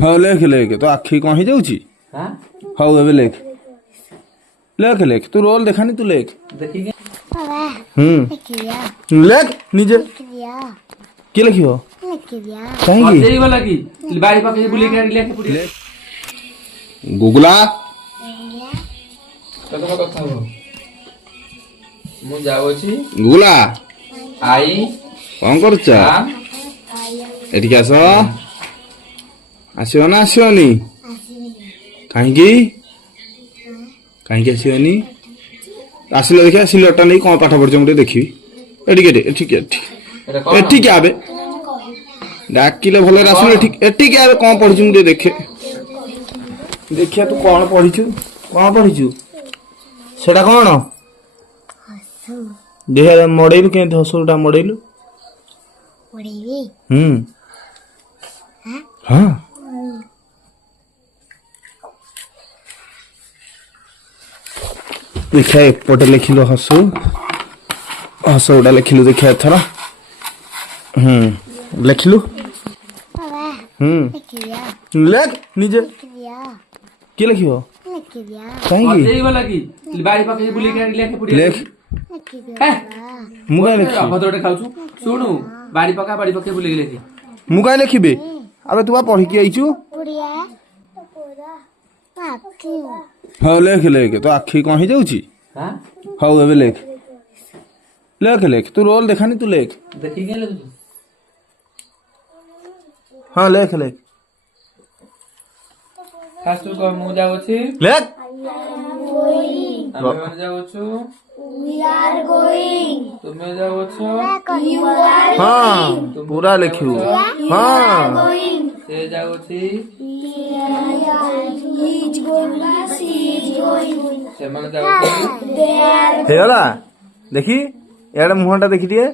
हाँ लेख लेख तो आखि कौन ही जाऊची हाँ एबे लेख लेख लेख तू रोल देखानी तू लेख लेख निजे के लिखियो गुगला गुगला आई कौन करुच एटिक आस आसो ना आसोनी कहीं कहीं आसोनी आसिल देखिए सिलेटा नहीं कौन पाठ पढ़ मुझे देखी एठिक आबे डाकिले भले आसुन एठिक आबे कौन पढ़ी मुझे देखे देखिए तू कौन पढ़ी सेटा कौन देह मड़ेलु के हसुटा मड़ेलु हाँ देखा एपटे लिखिलु हसु हसुटा लिखिलु देखा एथर लिखिलु लेख निजे के लिखियो लेख मुगा लिखिबे अबे तू पढ़ी के आइचु हाँ लेख लेख तो आखि कौन ही जाऊची हाँ एबे लेख लेख लेख तू रोल देखानी तू लेख हाँ लेख लेख लेख हाँ पूरा लिखियो हाँ देखी यार मुहटा देखी दिए